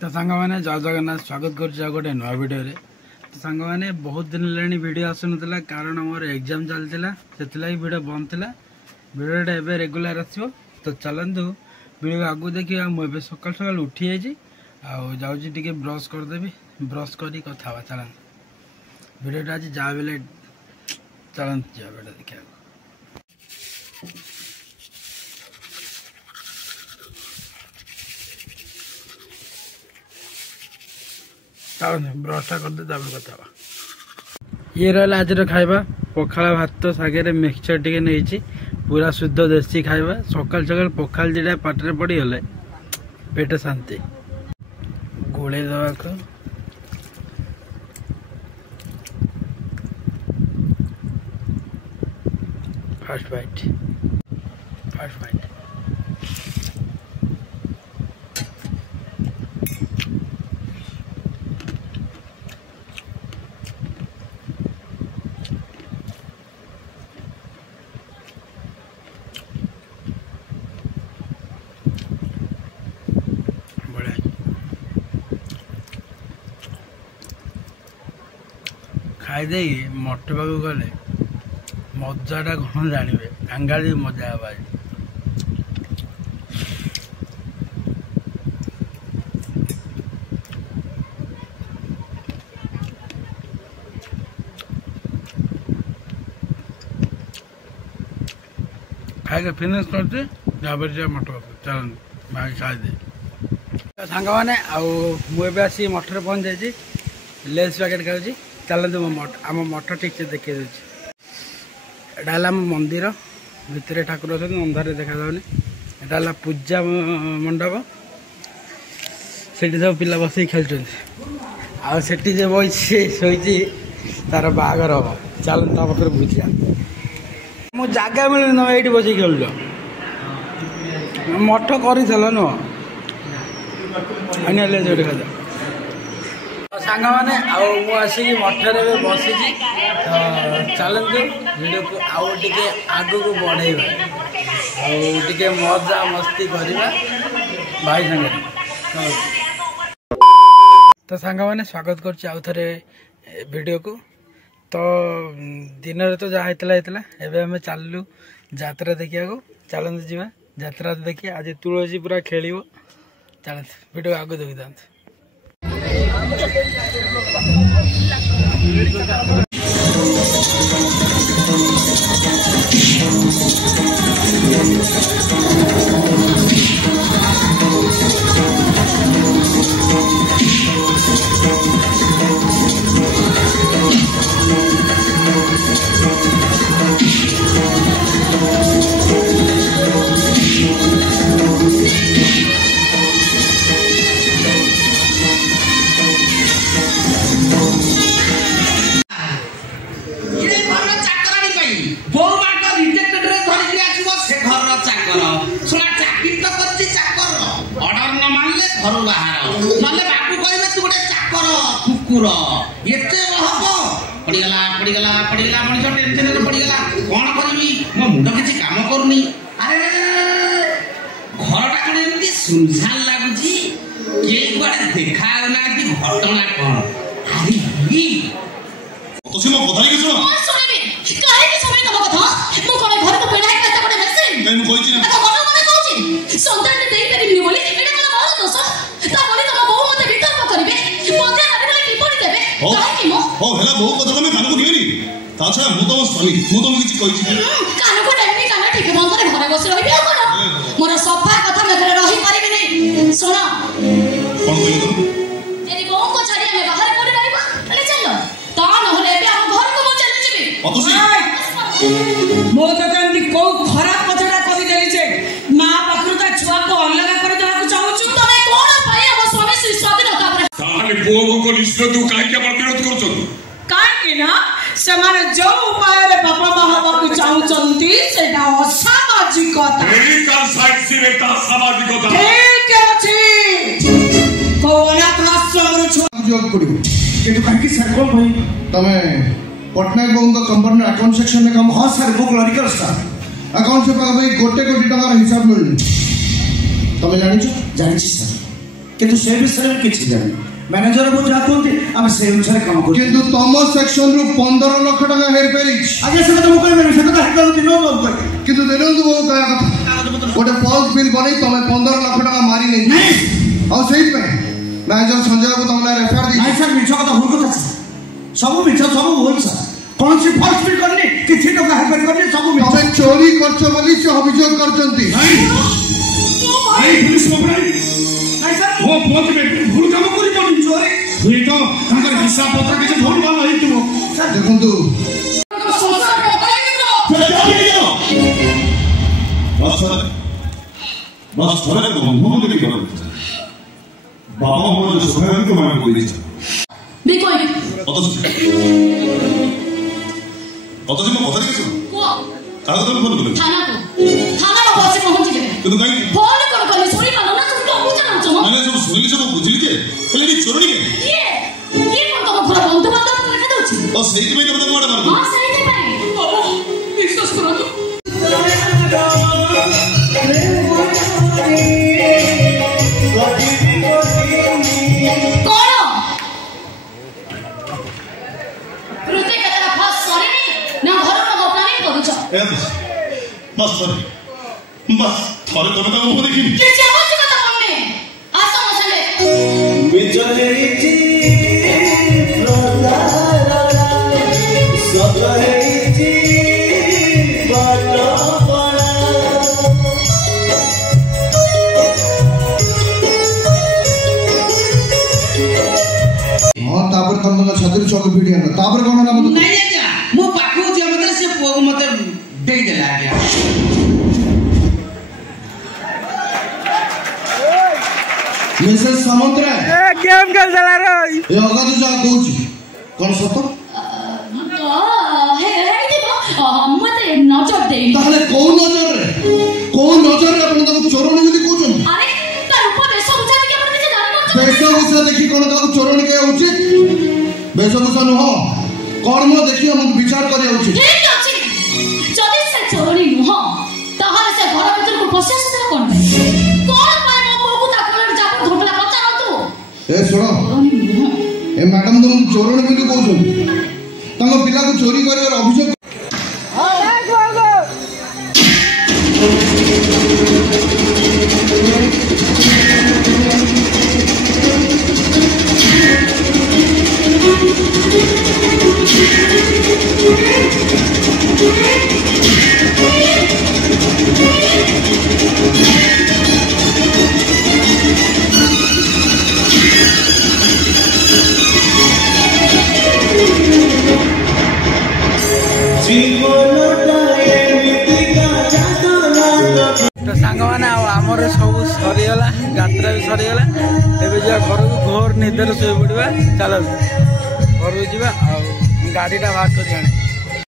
तो सांग मैंने जय जगन्नाथ स्वागत कर गोटे नुआ वीडियो रे। तो सांग मैंने बहुत दिन लानी वीडियो आसुना कारण मोर एग्जाम चलता से वीडियो बंद था। वीडियोटा एवं रेगुलर आसो। तो चलतु वीडियो आगू देखिए। मुझे सकाल सकाल उठी जाऊँगी ब्रश करदेवी। ब्रश कर कथा चलते वीडियोटा आज जा बेले चलते जा वीडियो देखा। ब्रशटा करदे कथा। ये रहा आज खाଇବା पखाल भात सागे मिक्सचर टे नहीं पूरा शुद्ध देसी खाଇବା। सकाल सकाल पखाल दिटा पाटे पड़गले पेट शांति। गोले दवा को फर्स्ट बाइट खाईदे मटे पाक गले मजाटा कौन जानवे अंगाड़ी मजा हवा। खाई फिनिश करते मटर चल भाई खाईदे सांग मैंने मुझे आसी मठर पहुँच जाइए। लेस पैकेट खाऊँ। चलते आम मठ ठीक से देखी दूसरा मंदिर भितर ठाकुर अच्छा अंधार देखा जाऊनी। यहाँ पूजा मंडप से सब पिला बस खेलुं आठी बही शोची तार बाहर हम। चलते पाखे बुझा मो जगह मिलून तुम ये बस खेल मठ कर नुह देखा सांग मैंने आसिक मठर बसी। तो चलते वीडियो को आउ टे आग को बढ़ेगा टे मजा मस्ती करवा भाई संगे। तो सांग मैंने स्वागत करते वीडियो को। तो दिन तो जहाँ होता एवं चलू यात्रा देखा। चलते जावा यात्रा देखिए। आज तुलसी पूरा खेल। चलते वीडियो आगे देखी था। घर बाहर ना बापू कहे तू गोटे चाकर कुकुर एत पड़गला पड़गला पड़गला मनीष टेंशन पड़गला कौन करी मो मुंड किसी काम करूनी। अरे घरटा कौन एमती सुनसान लगुच किए कड़े देखा ना कि घटना कौन। अरे तो से मो कथा कि सुनो सुनिबे काहे कि समय तम कथा मो कोन घर को पेड़ाई करता कोन वैक्सीन मैं कहिछि ना मन मन कहछि संतान देई परिबि बोली एटा कोन मोर दोष ता बोली तम बहु मते वितर्क करिवे मजे लागले टिप्पणी देबे काहे कि मो हो हेला बहु कथा में कान को दियनी ता छा मु तो स्वामी मु तो किछि कहिछि कान को डेमनी कान ठीक बंद करे घरे बस रहिबे कोन मोर सफा कथा में रही परिबे नै। सुनो कोन कहियो यदि बहु को छाड़ी में बाहर कोडी रहबा तले चलो ता न होले बे हम घर को चल जेबे अतुसी मो तो जानती को खराब कथाटा कहि देली छे मां पाखरुता छुआ को अलग कर देबा चाहू छु। तने कोन पाए हम स्वामी श्री स्वाधीनता पर ताले बोगो को निश्चित तू काहे के विरोध करछ काहे कि ना समाने जो उपाय रे बापा मां को चाहू चंती सेटा असामाजिकता एरी का साइड से बेटा सामाजिकता ठीक अछि कोना आश्रम रो छुआ जोग करियो एटु काहे कि सरकोल भाई तमे पटनायक बाबू का कंपनी अकाउंट सेक्शन में काम। हाँ सर वो क्लरिकल स्टाफ अकाउंट से भाई गोटे कोटी टका हिसाब मिलनी तमे जानि छ सर किंतु से विषय में किसी जानी मैनेजर को जहाँ कहते आम से अनुसार काम कर किंतु तम सेक्शन रु 15 लाख टका हेर फेरी आगे से तो मुझे मेरे से तो हेड कर दिनो बाबू किंतु देनंदु बाबू कहा कथा गोटे फॉल्स बिल बनै तमे 15 लाख टका मारी नहीं और सही पे मैनेजर संजय को तुमने रेफर दी नहीं सर मिछ कथा भूल कथा सब मिछ सब भूल सर कौन सी फॉल्स बिल करनी किछि टका हेड करनी सब मिछ तमे चोरी करछ बोली से अभियोग करचंती नहीं पुलिस पकड़ाई नहीं सर वो बहुत भूल काम करी तो चोरी हुई तो तांकर हिसाब पत्र के भूल भाल होई तो सर देखंतु बस थोड़ा तो हम भी कर बाबा हमारे सुबह भी तो मैं कोई नहीं भी कोई অত যে কথা লিখেছো কাগজ তো ফোন করলে থানা বসে পৌঁছে দেবে কিন্তু কাই ফোন করে শুনি পালো না তুমি তো বুঝা না চলো মানে সব শুনলি সব বুঝলি যে তাহলে এই চোরনি কে কি কোন তো পুরো বন্ধু বান্ধব লেখা দউছি ও সেইটি মে কথা মারতে পারবো हां সেইতে পারি বাবা বিশ্বাস করো তো बस थोड़े तो मैं वो देखी ये चाहो जो कथा हमने आसा मसले बिचले जी रोदारा सगळे जी बाटा पड़ा हां तापर तुम छतरी चौक वीडियो न तापर कोन नाम तो नहीं जा मो पाखो जे मतलब से पो मते दे देला गया मिसेस सामंतरा ए गेम खेल चला रे ए अगा तो जा कहूची कोन सत हे देखो मते नजर दे ताहले कोन नजर रे अपन ताको चोरणी बोली कहउछन अरे तार ऊपर बेसो बुझा के अपन के जान न वेशभूषा देखी कोन ताको चोरणी के उचित वेशभूषा न हो कर्म देखी हम विचार करे उचित ठीक अछि जदि से चोरी नुह ताहारे से घर भीतर को पसे से कोन कोन पाए मो को ताकल जाप घोटला पचार तू ए सुनो ए मैडम तुम चोरणी बोली कहउछन ताको पिला को चोरी करबार अभियोग तो सांग मैंने आमर सब सरीगला यात्रा भी सरीगला एवं जा घर को घोर निदर शो पड़ा चल घर को जा गाड़ी बाहर कर